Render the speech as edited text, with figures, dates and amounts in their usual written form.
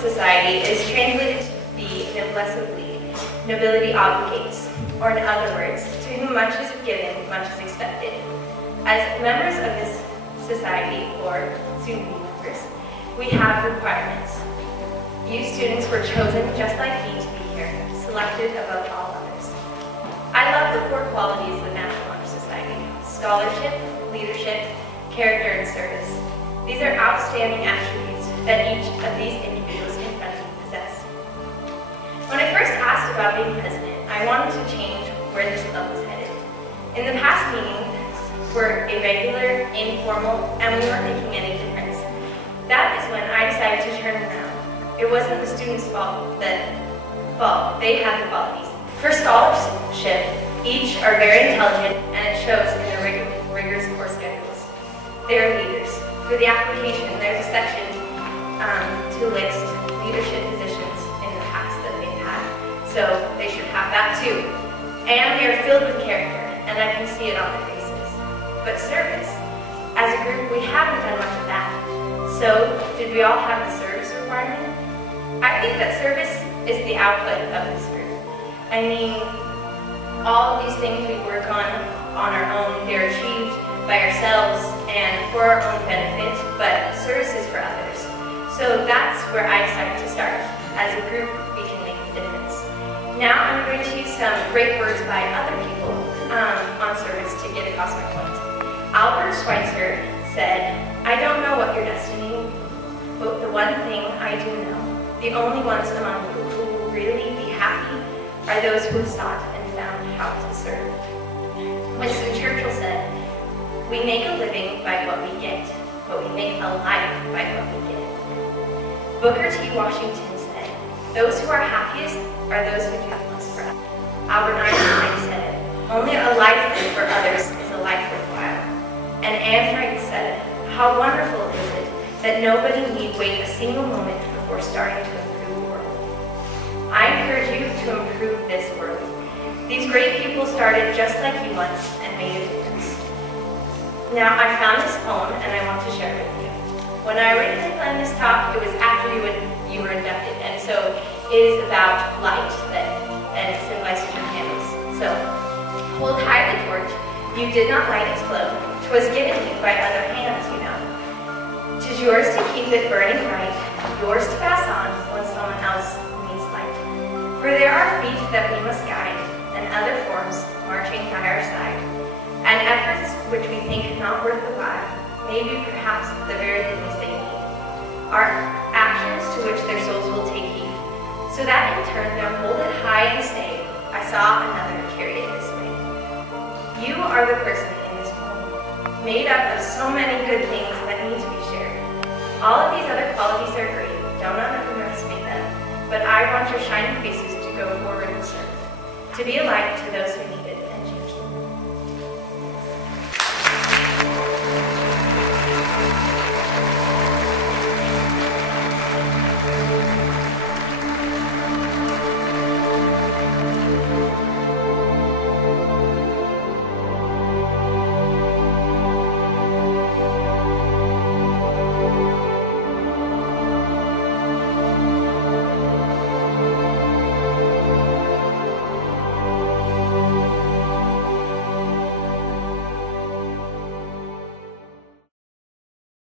society is translated to be noblesse oblige, nobility obligates, or in other words, to whom much is given, much is expected. As members of this society, or soon-to-be members, we have requirements. You students were chosen just like me to be here, selected above all others. I love the 4 qualities of National Honor Society: scholarship, leadership, character, and service. These are outstanding attributes that each of these individuals in front of you possess. When I first asked about being president, I wanted to change where this club was headed. In the past meetings were irregular, informal, and we weren't making any difference. That is when I decided to turn around. It wasn't the students' fault. They had the qualities. For scholarship, each are very intelligent, and it shows in their rigorous course schedules. They are leaders. For the application, there's a section to list leadership positions in the past that they've had. So they should have that too. And they are filled with character, and I can see it on their faces. But service, as a group, we haven't done much of that. So, did we all have the service requirement? I think that service is the output of this group. I mean, all of these things we work on our own, they're achieved by ourselves and for our own benefit, but service is for others. So that's where I decided to start. As a group, we can make a difference. Now I'm going to use some great words by other people on service to get across my point. Albert Schweitzer said, "I don't know what your destiny will be, but the one thing I do know, the only ones among you who will really be happy are those who have sought and found how to serve." Winston Churchill said, "We make a living by what we get, but we make a life by what we give." Booker T. Washington said, "Those who are happiest are those who do the most for others." Albert Einstein said, "Only a life for others is a life worthwhile." And Anne Frank said, "How wonderful is it that nobody need wait a single moment before starting to improve the world." I encourage you to improve this world. These great people started just like you once and made a difference. Now, I found this poem and I want to share it with you. When I originally planned this talk, it was after you were inducted, and so it is about light, and it symbolizes your candles. So, hold high the torch, you did not light its glow, 'twas given you by other hands, you know. 'Tis yours to keep it burning bright, yours to pass on when someone else needs light. For there are feet that we must guide, and other forms marching by our side, and efforts which we think not worth the while, maybe perhaps the very things they need, are actions to which their souls will take heed, so that in turn they'll hold it high and say, I saw another carry it this way." You are the person in this poem, made up of so many good things that need to be shared. All of these other qualities are great, don't underestimate them, but I want your shining faces to go forward and serve, to be a light to those who need